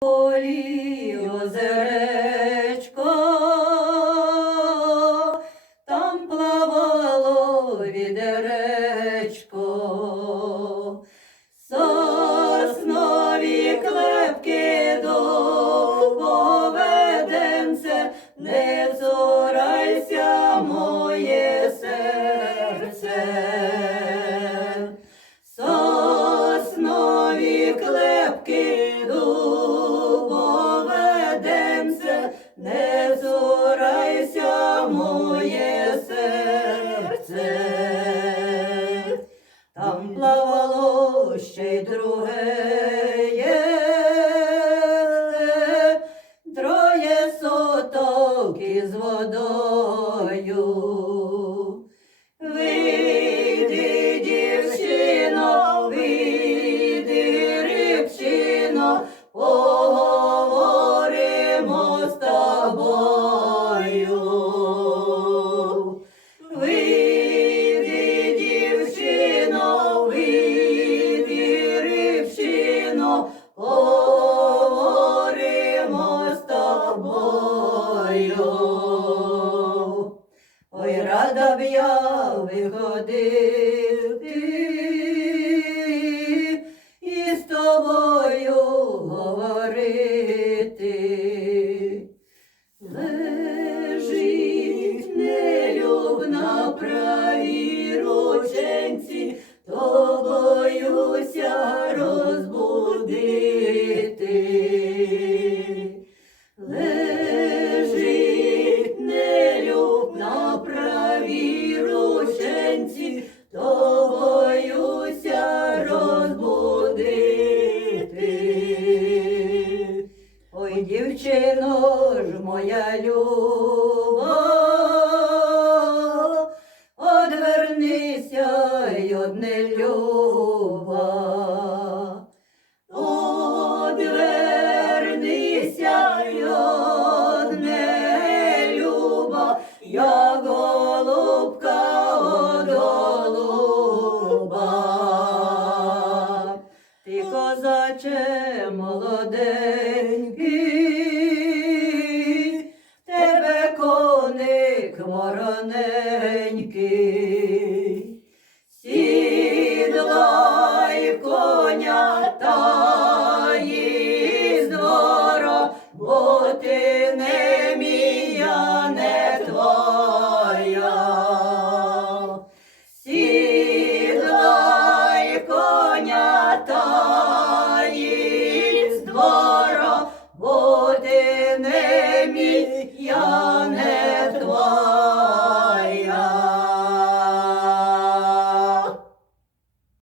полі озеречко, там плавало відеречко, соснові клепки доведенце, не зорайся ще друге, є, троє соток із водою. Ой, рада б я виходити то боюся розбудити. Ой, дівчино ж моя люба, молоденький, тебе коник вороненький. Сідлай коня та їзд бо ти не мія,